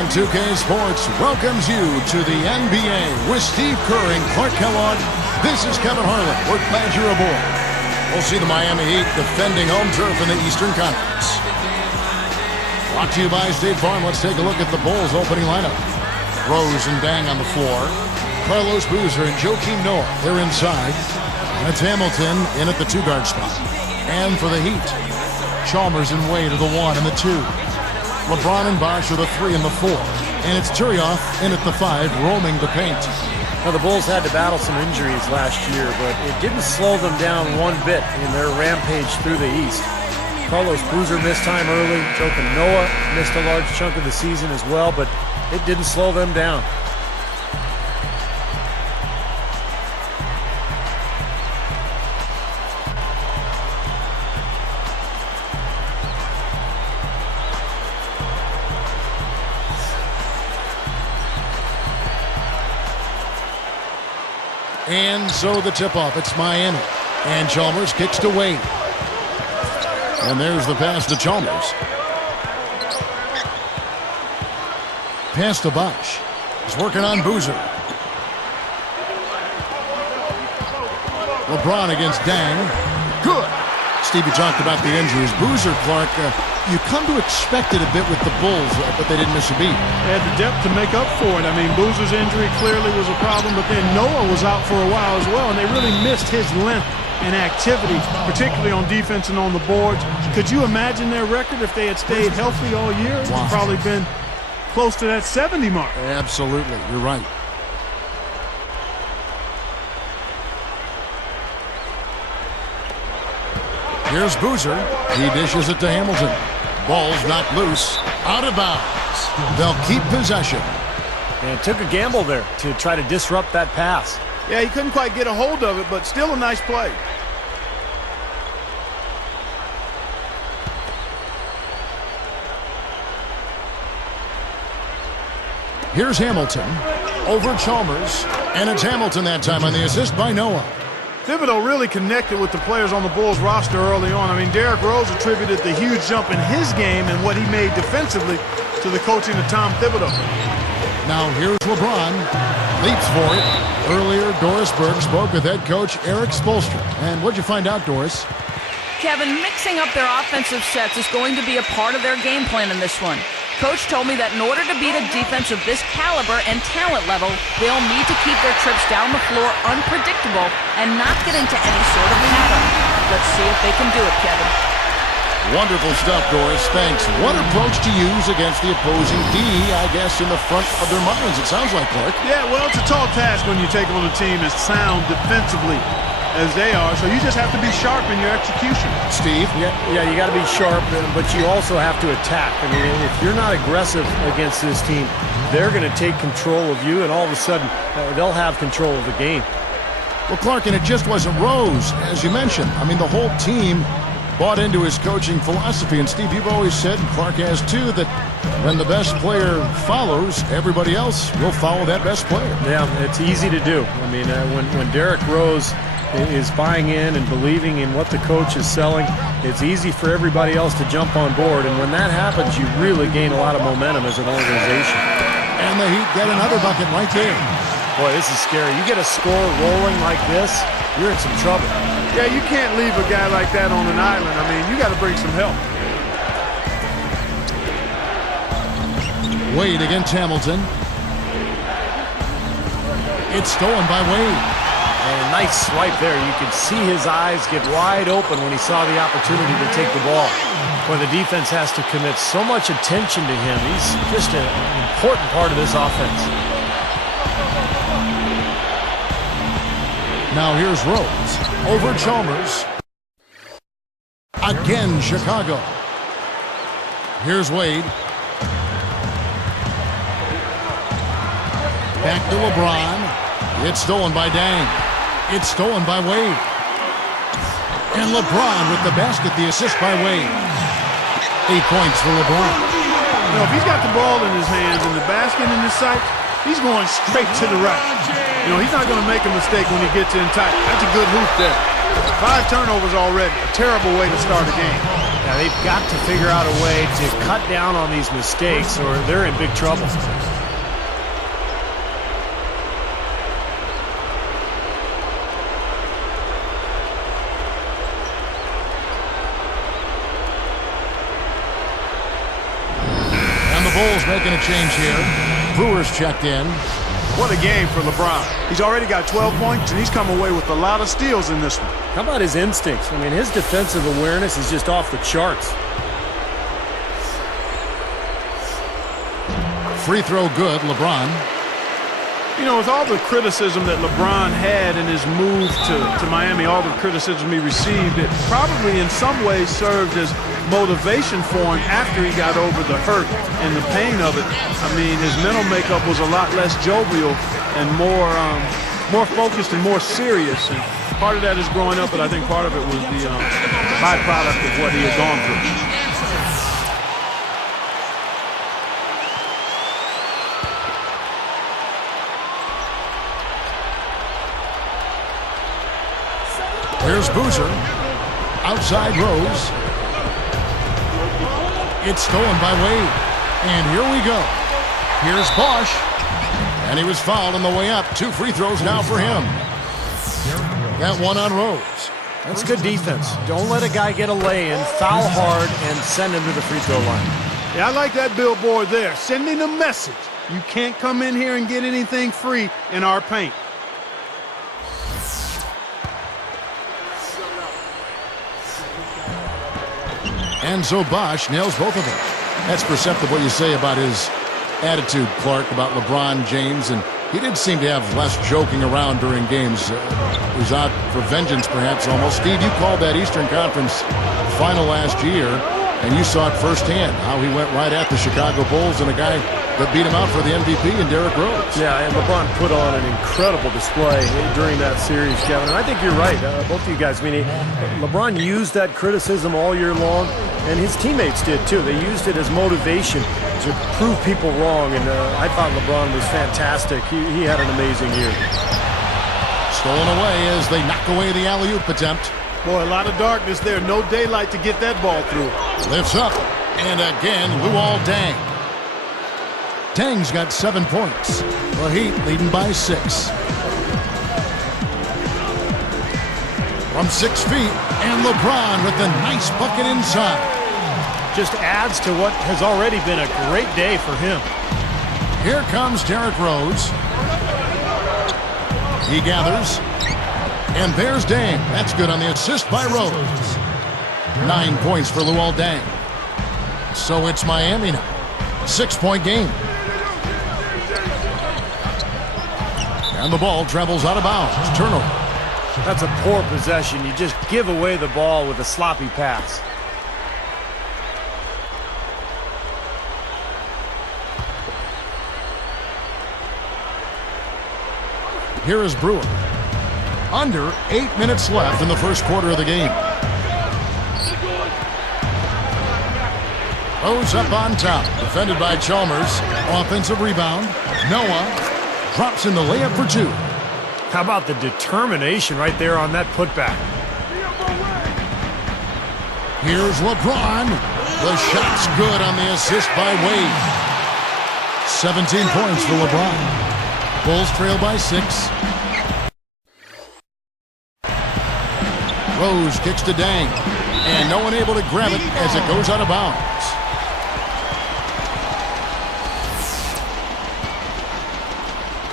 And 2K Sports welcomes you to the NBA with Steve Kerr and Clark Kellogg. This is Kevin Harlan. We're glad you're aboard. We'll see the Miami Heat defending home turf in the Eastern Conference. Brought to you by State Farm. Let's take a look at the Bulls' opening lineup. Rose and Dang on the floor. Carlos Boozer and Joakim Noah, they're inside. And it's Hamilton in at the 2-guard spot. And for the Heat, Chalmers and Wade are the 1 and the 2. LeBron and Bosh are the 3 and the 4. And it's Turioff in at the 5, roaming the paint. Now, the Bulls had to battle some injuries last year, but it didn't slow them down one bit in their rampage through the East. Carlos Boozer missed time early. Joakim Noah missed a large chunk of the season as well, but it didn't slow them down. And so the tip-off, it's Miami. And Chalmers kicks to Wade. And there's the pass to Chalmers. Pass to Bosh. He's working on Boozer. LeBron against Dang. Good. Stevie talked about the injuries. Boozer, Clark, you come to expect it a bit with the Bulls, but they didn't miss a beat. They had the depth to make up for it. I mean, Boozer's injury clearly was a problem, but then Noah was out for a while as well, and they really missed his length and activity, particularly on defense and on the boards. Could you imagine their record if they had stayed healthy all year? It's probably been close to that 70 mark. Absolutely, you're right. Here's Boozer. He dishes it to Hamilton. Ball's knocked loose. Out of bounds. They'll keep possession. And took a gamble there to try to disrupt that pass. Yeah, he couldn't quite get a hold of it, but still a nice play. Here's Hamilton. Over Chalmers. And it's Hamilton that time on the assist by Noah. Thibodeau really connected with the players on the Bulls roster early on. I mean, Derrick Rose attributed the huge jump in his game and what he made defensively to the coaching of Tom Thibodeau. Now here's LeBron. Leaps for it. Earlier, Doris Burke spoke with head coach Eric Spoelstra. And what'd you find out, Doris? Kevin, mixing up their offensive sets is going to be a part of their game plan in this one. Coach told me that in order to beat a defense of this caliber and talent level, they'll need to keep their trips down the floor unpredictable and not get into any sort of pattern. Let's see if they can do it, Kevin. Wonderful stuff, Doris. Thanks. What approach to use against the opposing D, I guess, in the front of their minds, it sounds like, Clark. Yeah, well, it's a tall task when you take on a team as sound defensively as they are, so you just have to be sharp in your execution. Steve? Yeah, you got to be sharp, but you also have to attack. I mean, if you're not aggressive against this team, they're going to take control of you, and all of a sudden, they'll have control of the game. Well, Clark, and it just wasn't Rose, as you mentioned. I mean, the whole team bought into his coaching philosophy, and Steve, you've always said, and Clark has too, that when the best player follows, everybody else will follow that best player. Yeah, it's easy to do. I mean, when Derrick Rose is buying in and believing in what the coach is selling, it's easy for everybody else to jump on board, and when that happens, you really gain a lot of momentum as an organization. And the Heat get another bucket right there. Boy, this is scary. You get a score rolling like this, you're in some trouble. Yeah, you can't leave a guy like that on an island. I mean, you got to bring some help. Wade against Hamilton. It's stolen by Wade. And nice swipe there. You could see his eyes get wide open when he saw the opportunity to take the ball. Where the defense has to commit so much attention to him. He's just an important part of this offense. Now here's Rose. Over Chalmers. Again, Chicago. Here's Wade. Back to LeBron. It's stolen by Dang. It's stolen by Wade. And LeBron with the basket, the assist by Wade. 8 points for LeBron. You know, if he's got the ball in his hands and the basket in his sights, he's going straight to the right. You know, he's not going to make a mistake when he gets in tight. That's a good hoop there. 5 turnovers already. A terrible way to start a game. Yeah, they've got to figure out a way to cut down on these mistakes or they're in big trouble. And the Bulls making a change here. Brewers checked in. What a game for LeBron. He's already got 12 points, and he's come away with a lot of steals in this one. How about his instincts? I mean, his defensive awareness is just off the charts. Free throw good, LeBron. You know, with all the criticism that LeBron had in his move to Miami, all the criticism he received, it probably in some ways served as motivation for him after he got over the hurt and the pain of it. I mean, his mental makeup was a lot less jovial and more focused and more serious. And part of that is growing up, but I think part of it was the byproduct of what he had gone through. Here's Boozer. Outside Rose. It's stolen by Wade. And here we go. Here's Bosch. And he was fouled on the way up. 2 free throws now for him. Got one on Rose. That's good defense. Don't let a guy get a lay-in, foul hard, and send him to the free throw line. Yeah, I like that billboard there. Sending a message. You can't come in here and get anything free in our paint. And so Bosch nails both of them. That's perceptive what you say about his attitude, Clark, about LeBron James. And he did seem to have less joking around during games. He was out for vengeance, perhaps, almost. Steve, you called that Eastern Conference final last year, and you saw it firsthand, how he went right at the Chicago Bulls and a guy that beat him out for the MVP in Derrick Rose. Yeah, and LeBron put on an incredible display during that series, Kevin. And I think you're right, both of you guys. I mean, LeBron used that criticism all year long, and his teammates did too. They used it as motivation to prove people wrong, and I thought LeBron was fantastic. He had an amazing year. Stolen away as they knock away the alley-oop attempt. Boy, a lot of darkness there. No daylight to get that ball through. Lifts up, and again, Luol Deng. Deng's got 7 points. The Heat leading by 6. From 6 feet, and LeBron with a nice bucket inside. Just adds to what has already been a great day for him. Here comes Derrick Rose. He gathers. And there's Deng. That's good on the assist by Rose. 9 points for Luol Deng. So it's Miami now. 6-point game. And the ball travels out of bounds. Turnover. That's a poor possession. You just give away the ball with a sloppy pass. Here is Brewer. Under 8 minutes left in the first quarter of the game. Rose up on top. Defended by Chalmers. Offensive rebound. Noah drops in the layup for 2. How about the determination right there on that putback? Here's LeBron. The shot's good on the assist by Wade. 17 points for LeBron. Bulls trail by 6. Rose kicks to Deng. And no one able to grab it as it goes out of bounds.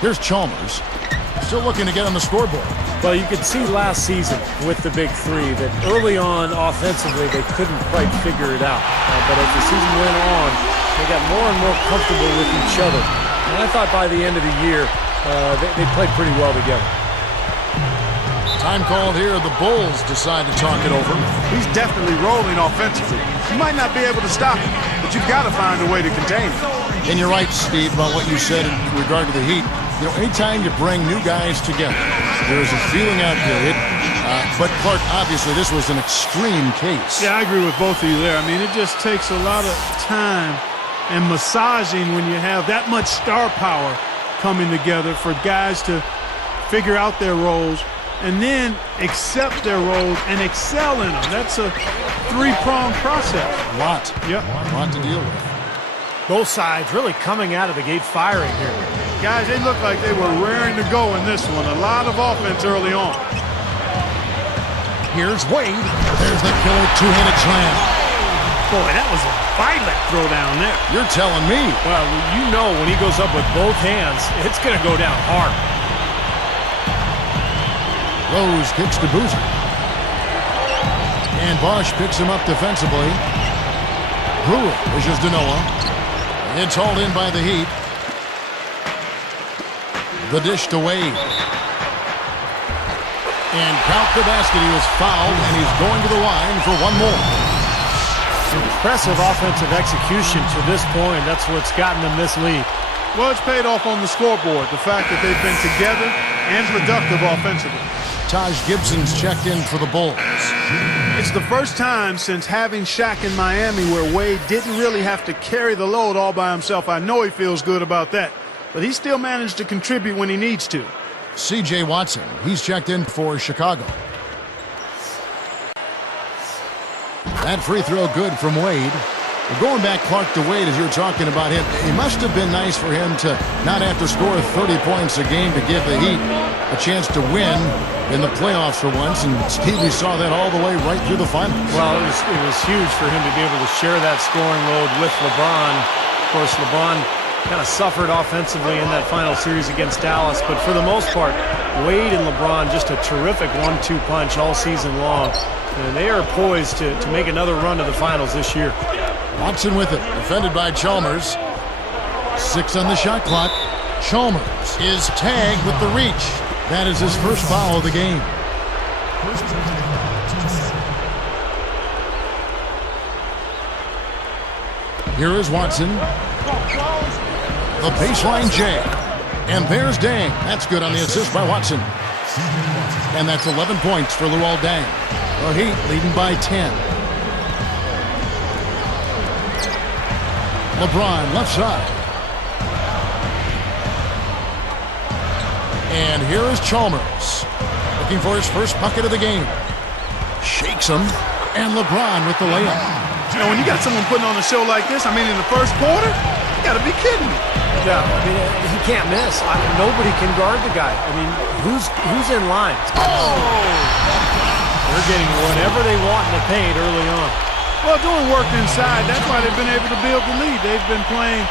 Here's Chalmers. Still looking to get on the scoreboard. Well, you could see last season with the big three that early on offensively they couldn't quite figure it out. But as the season went on, they got more and more comfortable with each other. And I thought by the end of the year, they played pretty well together. Time called here. The Bulls decide to talk it over. He's definitely rolling offensively. You might not be able to stop him, but you've got to find a way to contain him. And you're right, Steve, about what you said in regard to the Heat. You know, anytime you bring new guys together, there's a feeling out there. But Clark, obviously, this was an extreme case. Yeah, I agree with both of you there. I mean, it just takes a lot of time and massaging when you have that much star power coming together for guys to figure out their roles and then accept their roles and excel in them. That's a three-pronged process. A lot. Yep. A lot to deal with. Both sides really coming out of the gate firing here. Guys, they look like they were raring to go in this one. A lot of offense early on. Here's Wade. There's the killer two-handed slam. Boy, that was a violent throw down there. You're telling me. Well, you know when he goes up with both hands, it's going to go down hard. Rose kicks to Boozer. And Bosch picks him up defensively. Brewer pushes to Noah. It's hauled in by the Heat. The dish to Wade. And count the basket. He was fouled, and he's going to the line for one more. Impressive offensive execution to this point. That's what's gotten them this lead. Well, it's paid off on the scoreboard. The fact that they've been together and productive offensively. Taj Gibson's checked in for the Bulls. It's the first time since having Shaq in Miami where Wade didn't really have to carry the load all by himself. I know he feels good about that, but he still managed to contribute when he needs to. C.J. Watson, he's checked in for Chicago. That free throw good from Wade. Going back, Clark, to Wade, as you were talking about him, it must have been nice for him to not have to score 30 points a game to give the Heat a chance to win in the playoffs for once. And Steve, we saw that all the way right through the finals. Well, it was huge for him to be able to share that scoring load with LeBron. Of course, LeBron kind of suffered offensively in that final series against Dallas, but for the most part, Wade and LeBron just a terrific 1-2 punch all season long. And they are poised to make another run to the finals this year. Watson with it, defended by Chalmers. 6 on the shot clock. Chalmers is tagged with the reach. That is his first foul of the game. Here is Watson. The baseline J. And there's Dang. That's good on the assist by Watson. And that's 11 points for Luol Deng. The Heat leading by 10. LeBron left side. And here is Chalmers. Looking for his first bucket of the game. Shakes him. And LeBron with the layup. You know, when you got someone putting on a show like this, I mean, in the first quarter, you got to be kidding me. Yeah, I mean, he can't miss. Nobody can guard the guy. I mean, who's in line? Oh! They're getting whatever they want in the paint early on. Well, doing work inside, that's why they've been able to build the lead. They've been playing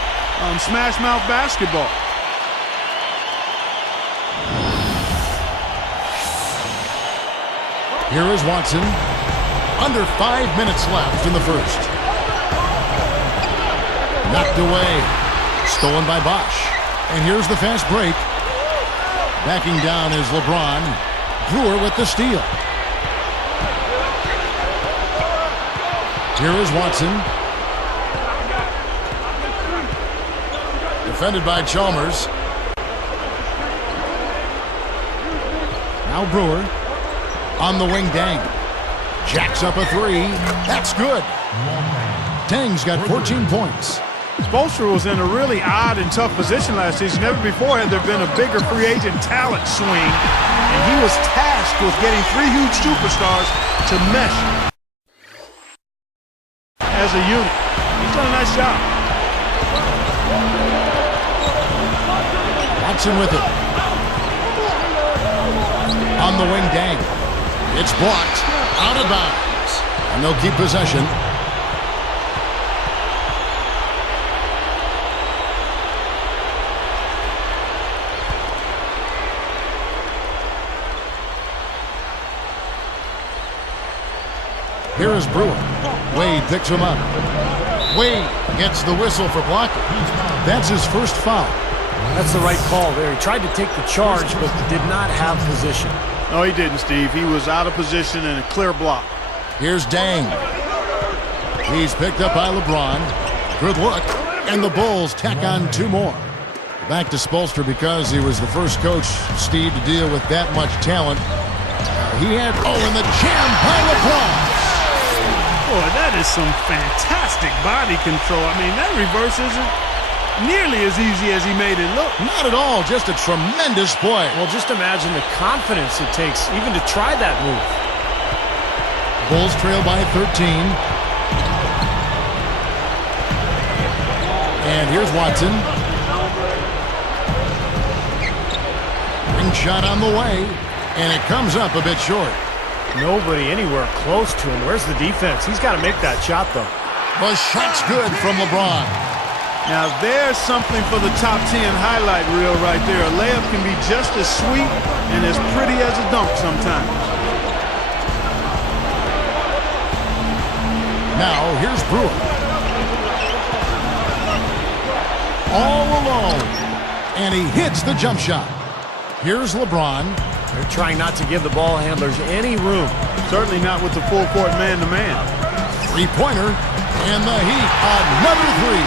smash mouth basketball. Here is Watson. Under 5 minutes left in the first. Knocked away. Stolen by Bosch. And here's the fast break. Backing down is LeBron. Brewer with the steal. Here is Watson. Defended by Chalmers. Now Brewer. On the wing, Dang. Jacks up a three. That's good. Dang's got 14 points. Spoelstra was in a really odd and tough position last season. Never before had there been a bigger free agent talent swing. And he was tasked with getting 3 huge superstars to mesh as a unit. He's done a nice job. Watson with it. On the wing, Dang. It's blocked. Out of bounds. And they'll keep possession. Here is Brewer. Wade picks him up. Wade gets the whistle for blocking. That's his first foul. That's the right call there. He tried to take the charge, but did not have position. No, he didn't, Steve. He was out of position and a clear block. Here's Dang. He's picked up by LeBron. Good look. And the Bulls tack on 2 more. Back to Spoelstra because he was the first coach, Steve, to deal with that much talent. He had, and the jam by LeBron. Boy, that is some fantastic body control. I mean, that reverse isn't nearly as easy as he made it look. Not at all, just a tremendous play. Well, just imagine the confidence it takes even to try that move. Bulls trail by 13. And here's Watson. Ring shot on the way, and it comes up a bit short. Nobody anywhere close to him. Where's the defense? He's got to make that shot, though. The shot's good from LeBron. Now there's something for the top 10 highlight reel right there. A layup can be just as sweet and as pretty as a dunk sometimes. Now here's Brewer. All alone. And he hits the jump shot. Here's LeBron. They're trying not to give the ball handlers any room. Certainly not with the full court man-to-man. Three-pointer. And the Heat, another three.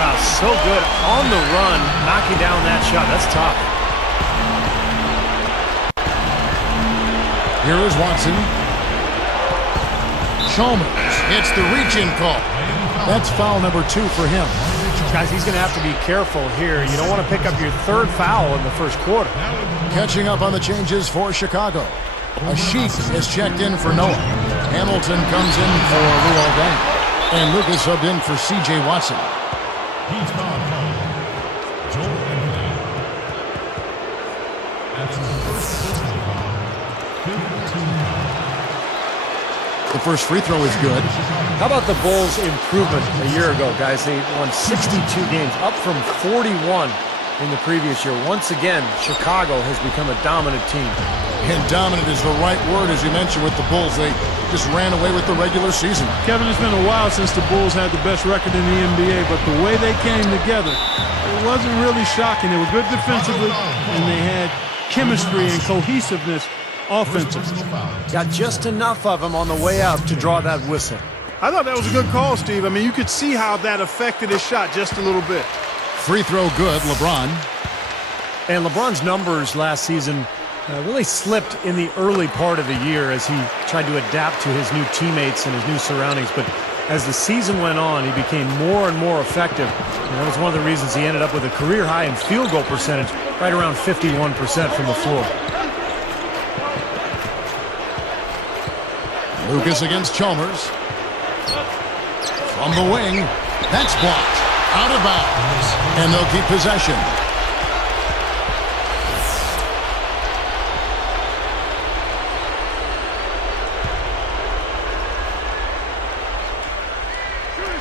Wow, so good on the run, knocking down that shot. That's tough. Here is Watson. Chalmers hits the reach-in call. That's foul number 2 for him. Guys, he's going to have to be careful here. You don't want to pick up your third foul in the first quarter. Catching up on the changes for Chicago. A Sheik is checked in for Noah. Hamilton comes in for Luol Deng. And Lucas subbed in for C.J. Watson. The first free throw is good. How about the Bulls' improvement a year ago, guys? They won 62 games, up from 41 in the previous year. Once again, Chicago has become a dominant team. And dominant is the right word, as you mentioned, with the Bulls. They just ran away with the regular season. Kevin, it's been a while since the Bulls had the best record in the NBA, but the way they came together, it wasn't really shocking. They were good defensively, and they had chemistry and cohesiveness offensively. Got just enough of them on the way out to draw that whistle. I thought that was a good call, Steve. I mean, you could see how that affected his shot just a little bit. Free throw good, LeBron. And LeBron's numbers last season really slipped in the early part of the year as he tried to adapt to his new teammates and his new surroundings. But as the season went on, he became more and more effective. And that was one of the reasons he ended up with a career high in field goal percentage, right around 51% from the floor. Lucas against Chalmers. From the wing. That's blocked. Out of bounds. And they'll keep possession.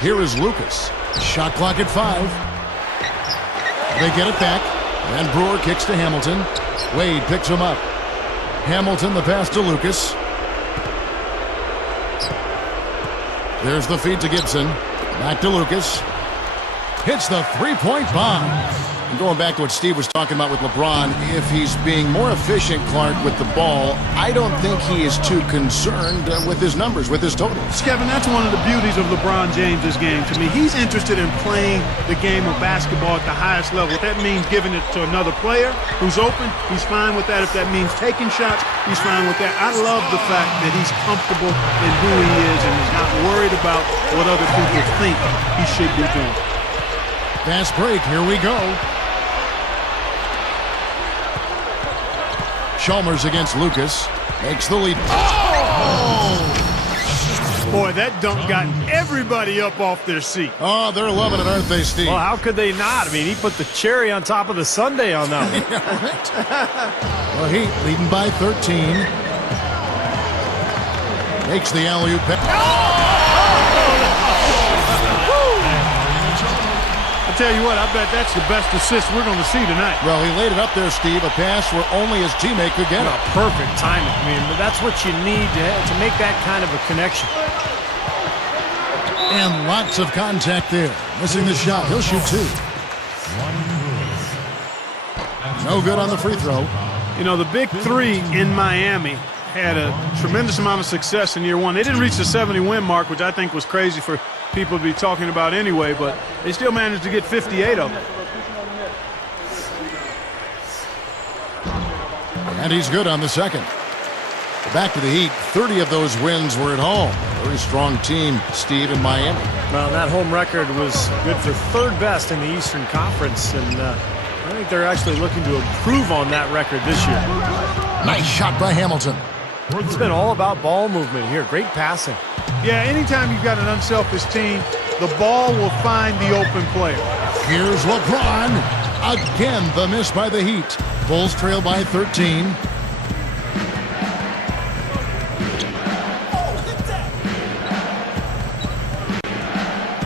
Here is Lucas. Shot clock at 5. They get it back. And Brewer kicks to Hamilton. Wade picks him up. Hamilton the pass to Lucas. There's the feed to Gibson. Back to Lucas. Hits the three-point bomb. And going back to what Steve was talking about with LeBron, if he's being more efficient, Clark, with the ball, I don't think he is too concerned with his numbers, with his totals. Kevin, that's one of the beauties of LeBron James's game to me. He's interested in playing the game of basketball at the highest level. If that means giving it to another player who's open, he's fine with that. If that means taking shots, he's fine with that. I love the fact that he's comfortable in who he is and is not worried about what other people think he should be doing. Fast break, here we go. Chalmers against Lucas. Makes the lead. Oh! Boy, that dunk got everybody up off their seat. Oh, they're loving it, aren't they, Steve? Well, how could they not? I mean, he put the cherry on top of the sundae on that one. Yeah, right. Well, Heat leading by 13. Makes the alley-oop pass. I tell you what, I bet that's the best assist we're going to see tonight. Well, he laid it up there, Steve, a pass where only his teammate could get it. Perfect timing. I mean, that's what you need to make that kind of a connection. And lots of contact there. Missing the shot. He'll shoot 2. No good on the free throw. You know, the big 3 in Miami had a tremendous amount of success in year 1. They didn't reach the 70-win mark, which I think was crazy for people to be talking about anyway, but they still managed to get 58 of them. And he's good on the second. Back to the Heat. 30 of those wins were at home. Very strong team, Steve, in Miami. Well, that home record was good for third best in the Eastern Conference, and I think they're actually looking to improve on that record this year. Nice shot by Hamilton. It's been all about ball movement here. Great passing. Yeah, anytime you've got an unselfish team, the ball will find the open player. Here's LeBron. Again, the miss by the Heat. Bulls trail by 13.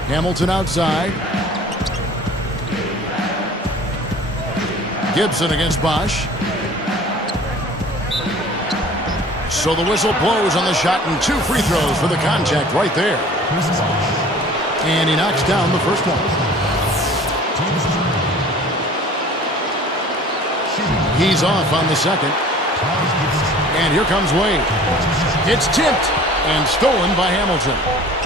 Hamilton outside. Gibson against Bosch. So the whistle blows on the shot, and 2 free throws for the contact right there. And he knocks down the first one. He's off on the second. And here comes Wade. It's tipped and stolen by Hamilton.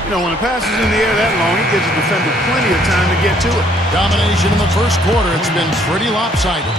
You know, when a pass is in the air that long, it gives a defender plenty of time to get to it. Domination in the first quarter. It's been pretty lopsided.